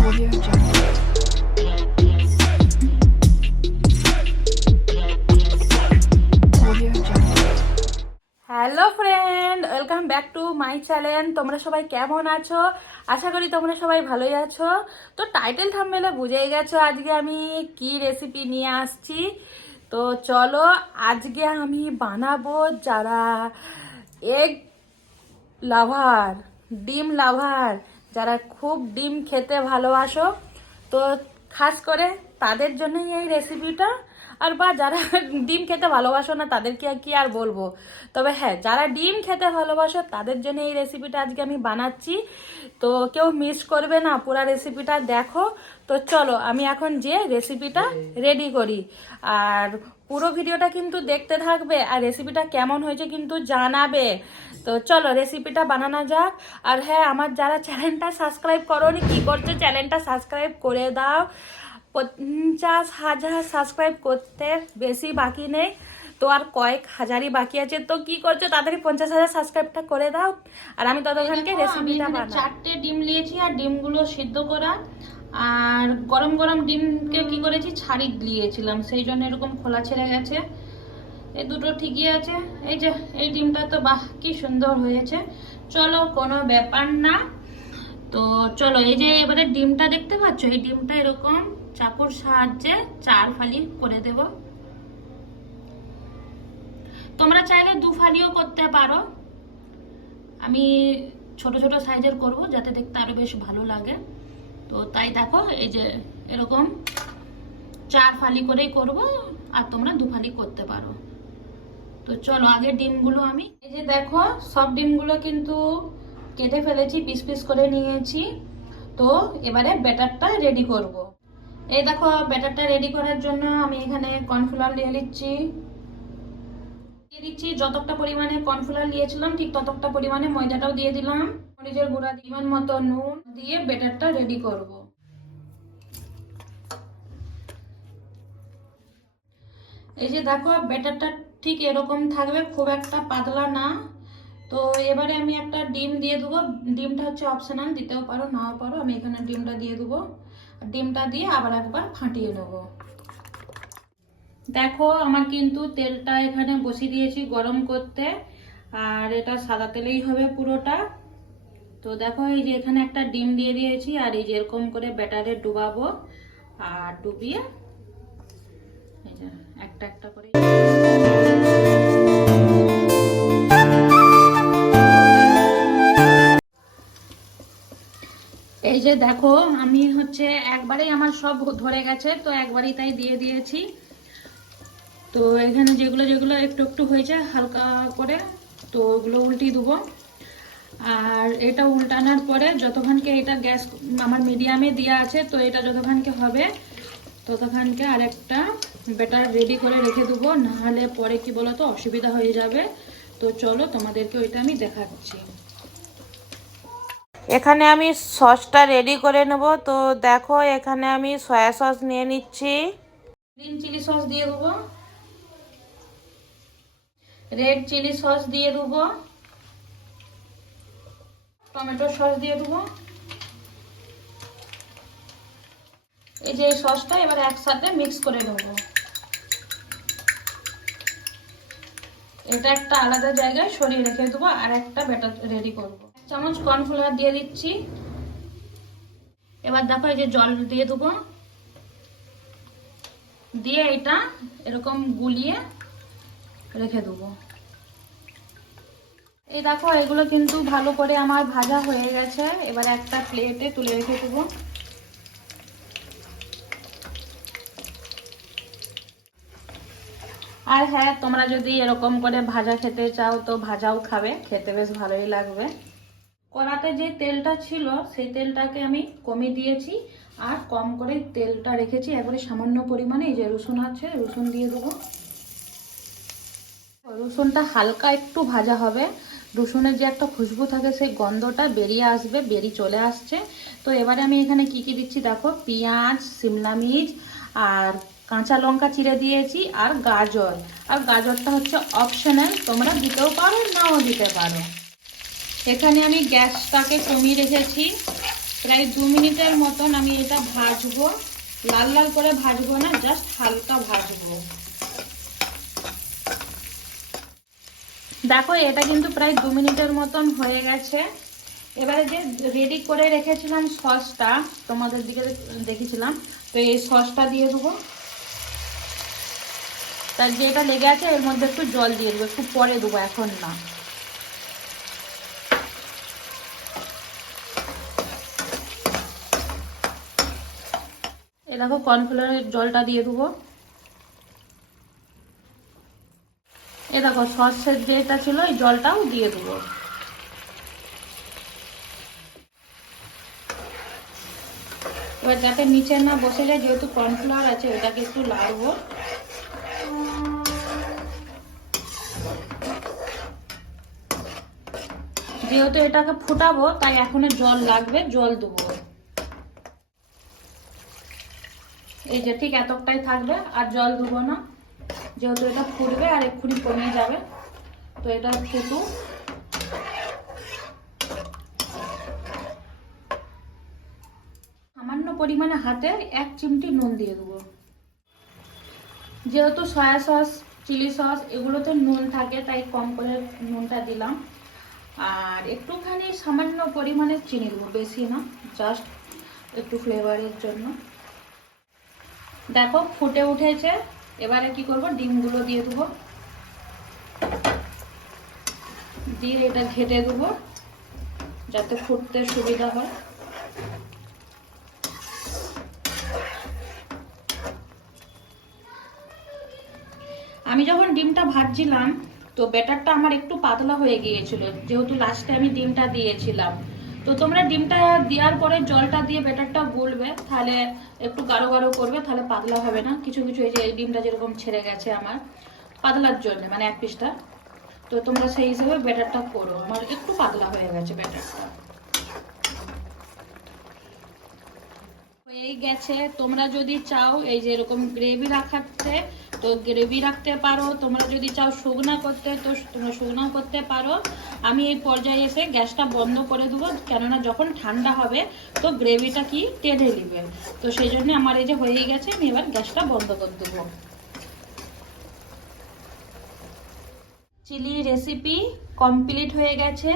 Hello friend welcome back to my channel তোমরা সবাই কেমন আছো? আশা করি তোমরা সবাই ভালোই আছো। তো টাইটেল থামবেলে বুঝেই গেছো আজকে আমি কি রেসিপি নিয়ে আসছি। তো চলো, আজকে আমি বানাবো যারা এগ লাভার ডিম লাভার যারা খুব ডিম খেতে ভালোবাসো তো খাস করে তাদের জন্যই এই রেসিপিটা আর বা যারা ডিম খেতে ভালোবাসো না তাদেরকে আর কি আর বলব? তবে হ্যাঁ যারা ডিম খেতে ভালোবাসো তাদের জন্য এই রেসিপিটা আজকে আমি বানাচ্ছি। তো কেউ মিস করবে না পুরা রেসিপিটা দেখো। তো চলো আমি এখন যে রেসিপিটা রেডি করি। আর পুরো ভিডিওটা কিন্তু দেখতে থাকবে আর রেসিপিটা কেমন হয়েছে কিন্তু জানাবে। তো চলো রেসিপিটা বানানো যাক। আর হ্যাঁ আমার যারা চ্যানেলটা সাবস্ক্রাইব করোনি কি করছ? চ্যানেলটা সাবস্ক্রাইব করে দাও। পঞ্চাশ হাজার সাবস্ক্রাইব করতে বেশি বাকি নেই। তো আর কয়েক হাজারই বাকি আছে। তো কি করছ? তাড়াতাড়ি পঞ্চাশ হাজার সাবস্ক্রাইবটা করে দাও। আর আমি ততক্ষণকে রেসিপিটা বানাই। চারটে ডিম নিয়েছি আর ডিমগুলো সিদ্ধ করা। আর গরম গরম ডিমকে কি করেছি? ছাড়ি দিয়েছিলাম। সেই জন্য এরকম খোলা ছেড়ে গেছে। এই দুটো ঠিকই আছে। এই যে এই ডিমটা তো বাহ কি সুন্দর হয়েছে। চলো কোনো ব্যাপার না। তো চলো এই যে এবারে ডিমটা দেখতে পাচ্ছ? এই ডিমটা এরকম চাকুর সাহায্যে চার ফালি করে দেব। তোমরা চাইলে দু ফালিও করতে পারো। আমি ছোট ছোট সাইজের করব যাতে দেখতে আরও বেশ ভালো লাগে। তো তাই দেখো, এই যে এরকম চার ফালি করেই করব আর তোমরা দু ফালি করতে পারো। তো চলো আগে ডিমগুলো আমি এই যে দেখো, সব ডিমগুলো কিন্তু কেটে ফেলেছি, পিস পিস করে নিয়েছি। তো এবারে ব্যাটারটা রেডি করব। এই দেখো, ব্যাটারটা রেডি করার জন্য আমি এখানে কর্নফ্লাওয়ার নিয়ে নিচ্ছি। দিয়ে দিচ্ছি যতটা পরিমাণে কর্নফ্লাওয়ার নিয়েছিলাম, ঠিক ততটা পরিমাণে ময়দাটাও দিয়ে দিলাম। মরিচের গুঁড়া দিমান মতো নুন দিয়ে ব্যাটারটা রেডি করব। এই যে দেখো, ব্যাটারটা ঠিক এরকম থাকবে, খুব একটা পাতলা না। তো এবারে আমি একটা ডিম দিয়ে দেবো। ডিমটা হচ্ছে অপশনাল দিতেও পারো, নাও পারো, আমি এখানে ডিমটা দিয়ে দেবো। ডিমটা দিয়ে আবার একবার ফাটিয়ে নেব। দেখো আমার কিন্তু তেলটা এখানে বসিয়ে দিয়েছি গরম করতে, আর এটা সাদা তেলেই হবে পুরোটা। তো দেখো এই যে এখানে একটা ডিম দিয়ে দিয়েছি, আর এই যে এরকম করে ব্যাটারে ডুবাবো, আর ডুবিয়ে এই যে একটা একটা করে এই যে দেখো, আমি হচ্ছে একবারেই আমার সব ধরে গেছে, তো একবারই তাই দিয়ে দিয়েছি। তো এখানে যেগুলো যেগুলো একটু একটু হয়েছে, হালকা করে, তো ওগুলো উল্টিয়ে দেবো। আর এটা উল্টানোর পরে যতক্ষণকে এটা গ্যাস আমার মিডিয়ামে দেওয়া আছে, তো এটা যতক্ষণকে হবে, ততক্ষণকে আরেকটা ব্যাটার রেডি করে রেখে দেবো। নাহলে পরে কি বলো তো অসুবিধা হয়ে যাবে। তো চলো তোমাদেরকে ওইটা আমি দেখাচ্ছি। এখানে আমি সসটা রেডি করে নেব। তো দেখো, এখানে আমি সয়া সস নিয়ে নিচ্ছি। গ্রিন চিলি সস দিয়ে দেবো। রেড চিলি সস দিয়ে দেবো। টমেটো সস দিয়ে দেবো। এই যে এই সসটা এবার একসাথে মিক্স করে নেব। এটা একটা আলাদা জায়গায় সরিয়ে রেখে দেবো আর একটা ব্যাটার রেডি করব। চামচ কর্নফ্লাওয়ার দিয়ে দিচ্ছি। এবার দেখো এই যে জল দিয়ে দেবো। দিয়ে এটা এরকম গুলিয়ে রেখে দেবো। এই দেখো, এগুলো কিন্তু ভালো করে আমার ভাজা হয়ে গেছে। এবার একটা প্লেটে তুলে রেখে দেবো। আর হ্যাঁ তোমরা যদি এরকম করে ভাজা খেতে চাও তো ভাজাও খাবে, খেতে বেশ ভালোই লাগবে। কড়াতে যে তেলটা ছিল, সেই তেলটাকে আমি কমিয়ে দিয়েছি আর কম করে তেলটা রেখেছি একবারে সামান্য পরিমাণে। এই যে রসুন আছে, রসুন দিয়ে দেবো। রসুনটা হালকা একটু ভাজা হবে। রসুনের যে একটা খুশবু থাকে, সেই গন্ধটা বেরিয়ে আসবে, বেরিয়ে চলে আসছে। তো এবারে আমি এখানে কি কি দিচ্ছি দেখো? পেঁয়াজ, সিমলা মির্চ আর কাঁচা লঙ্কা চিড়ে দিয়েছি আর গাজর। আর গাজরটা হচ্ছে অপশনাল, তোমরা দিতেও পারো, নাও দিতে পারো। এখানে আমি গ্যাসটাকে কমিয়ে রেখেছি। প্রায় দু মিনিটের মতন আমি এটা ভাজবো। লাল লাল করে ভাজবো না, জাস্ট হালকা ভাজবো। দেখো, এটা কিন্তু প্রায় দু মিনিটের মতন হয়ে গেছে। এবারে যে রেডি করে রেখেছিলাম সসটা, তোমাদের দিকে দেখেছিলাম, তো এই সসটা দিয়ে দেবো। তার যেটা লেগে আছে, এর মধ্যে একটু জল দিয়ে দেবো, একটু পরে দেবো, এখন না। দেখো কর্নফ্লাওয়ারের জলটা দিয়ে দেবো। এ দেখো সসের যেটা ছিল, এই জলটাও দিয়ে দেবো। এবার যাতে নিচে না বসে যায়, যেহেতু কর্নফ্লাওয়ার আছে, ওটাকে একটু লাড়বো। যেহেতু এটাকে ফুটাবো, তাই এখন জল লাগবে, জল দেবো। এই যে ঠিক এতটাই থাকবে, আর জল দেবো না। যেহেতু এটা ফুটবে আর এক্ষুনি কমে যাবে, তো এটা ফুটু সামান্য পরিমাণে হাতে এক চিমটি নুন দিয়ে দেবো যেহেতু সয়া সস, চিলি সস, এগুলোতে নুন থাকে, তাই কম করে নুনটা দিলাম। আর একটুখানি সামান্য পরিমাণে চিনি দেবো, বেশি না, জাস্ট একটু ফ্লেভারের জন্য। দেখো, ফুটে উঠেছে। এবারে কি করব? ডিমগুলো দিয়ে দেবো। দিয়ে এটা ঘেটে দেবো, যাতে ফুটতে সুবিধা হয়। আমি যখন ডিমটা ভাজছিলাম, তো ব্যাটারটা আমার একটু পাতলা হয়ে গিয়েছিল। যেহেতু লাস্টে আমি ডিমটা দিয়েছিলাম। তো তোমরা ডিমটা দেওয়ার পরে জলটা দিয়ে ব্যাটারটা গুলবে, তাহলে একটু গাঢ় গাঢ় করবে, তাহলে পাতলা হবে না। কিছু কিছু এই যে এই ডিমটা যেরকম ছেড়ে গেছে আমার, পাতলার জন্য মানে এক পিসটা। তো তোমরা সেই হিসেবে ব্যাটারটা করো। আমার একটু পাতলা হয়ে গেছে ব্যাটারটা। হয়েই গেছে। তোমরা যদি চাও এই যে এরকম গ্রেভি রাখাতে তো গ্রেভি রাখতে পারো, তোমরা যদি চাও শুকনা করতে, তো তোমরা শুকনাও করতে পারো। আমি এই পর্যায়ে এসে গ্যাসটা বন্ধ করে দেবো, কেননা যখন ঠান্ডা হবে, তো গ্রেভিটা কি টেনে নেবে। তো সেই জন্য আমার এই যে হয়েই গেছে, আমি এবার গ্যাসটা বন্ধ করে দেবো। চিলি রেসিপি কমপ্লিট হয়ে গেছে।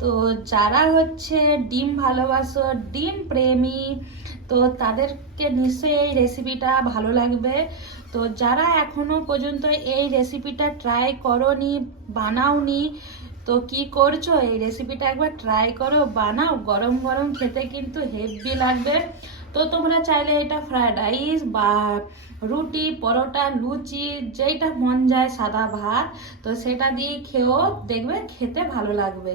তো যারা হচ্ছে ডিম ভালোবাসো, ডিম প্রেমী তো তাদেরকে নিশ্চয়ই এই রেসিপিটা ভালো লাগবে। তো যারা এখনও পর্যন্ত এই রেসিপিটা ট্রাই করনি, বানাওনি, তো কি করছ? এই রেসিপিটা একবার ট্রাই করো, বানাও। গরম গরম খেতে কিন্তু হেভি লাগবে। তো তোমরা চাইলে এটা ফ্রায়েড রাইস বা রুটি, পরোটা, লুচি, যেইটা মন যায় সাদা ভাত, তো সেটা দিয়ে খেয়েও দেখবে খেতে ভালো লাগবে।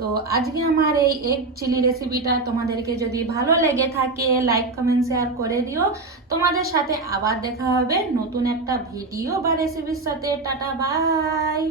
তো আজকে আমার এই এগ চিলি রেসিপিটা তোমাদেরকে যদি ভালো লেগে থাকে লাইক কমেন্ট শেয়ার করে দিও। তোমাদের সাথে আবার দেখা হবে নতুন একটা ভিডিও বা রেসিপির সাথে। Tata bye